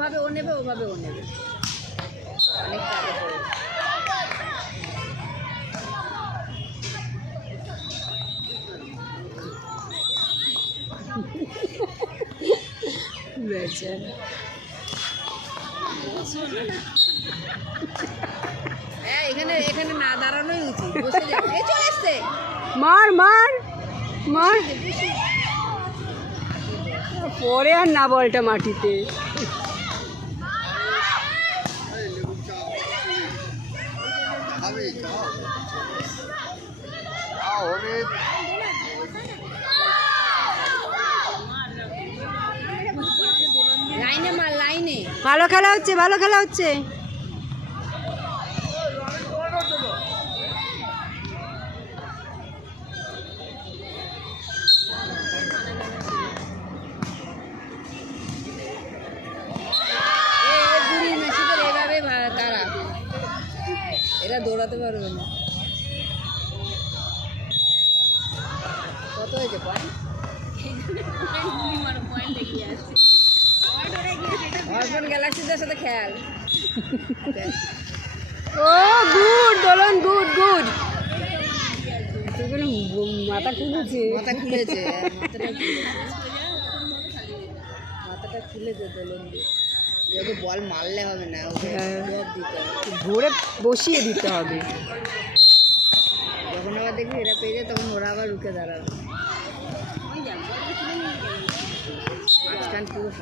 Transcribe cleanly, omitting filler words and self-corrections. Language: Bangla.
ওভাবে ও নেবে, ওভাবে ও নেবে। অনেকটা আগে পড়েছে। হ্যাঁ, এখানে এখানে না দাঁড়ানোই উচিত, বসে যাবে। এই চলে এসছে, মার মার মার, পরে আর না বলটা মাটিতে। লাইনে মার, লাইনে। ভালো খেলা হচ্ছে, ভালো খেলা হচ্ছে। বুড়ি মেশিদের এভাবে তারা, এরা দৌড়াতে পারবে না। কত হয়েছে পয়েন্ট? হসবেন্ড গ্যালাক্সিদের সাথে খেয়াল। ও গুড দোলন, গুড গুড। মাথা খুলেছে, মাথা খুলেছে, মাথাটা খুলেছে দোলন দিয়ে। ওকে বল মারলে হবে না, ওকে জবাব দিতে হবে, ধরে বসিয়ে দিতে হবে। যখন আবার দেখবি এরা পেয়ে যায়, তখন ওরা আবার রুখে দাঁড়াবে। মাঝখান পুরো